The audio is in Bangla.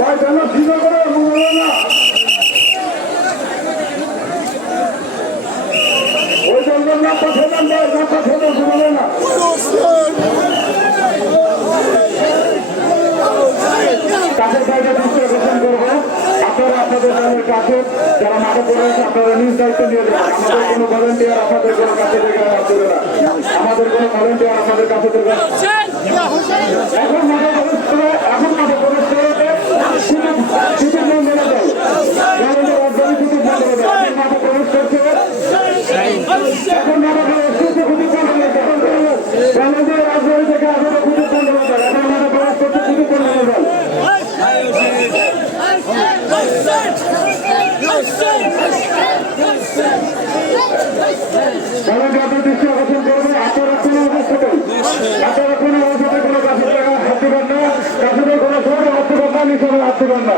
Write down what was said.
ভাই কেন ছিল করে বলবে না ওই জন্য না পাঠাবেন ভাই না পাঠাবে বলবে না কাছের বাইরে দৃষ্টি আকর্ষণ করবো আপনারা আপনাদের দলের কাছে যারা মাঠে পড়ে আছে আপনারা নিজ দায়িত্ব নিয়ে দেবেন আমাদের কোনো ভলেন্টিয়ার আপনাদের কোনো কাছে থেকে দেবে না আমাদের কোনো ভলেন্টিয়ার আপনাদের কাছে দেবে এখন মাঠে প্রবেশ করে এখন মাঠে প্রবেশ করে সুযোগ বন্ধ করে দেয় আমাদের রাজধানী সুযোগ বন্ধ করে দেয় মাঠে প্রবেশ করছে এখন মাঠে প্রবেশ করছে সুযোগ বন্ধ করে দেয় আমাদের রাজধানী থেকে আপনারা সুযোগ বন্ধ করে দেয় এখন মাঠে প্রবেশ করছে সুযোগ বন্ধ করে দেয় ভলেন্টিয়ারদের দৃষ্টি আকর্ষণ করবে আপনারা কোনো অবস্থাতে আপনারা কোনো অবস্থাতে কোনো কাছে হাত দিবেন না কাছে কোনো সময় হাত দিবেন না নিচে হাত দিবেন না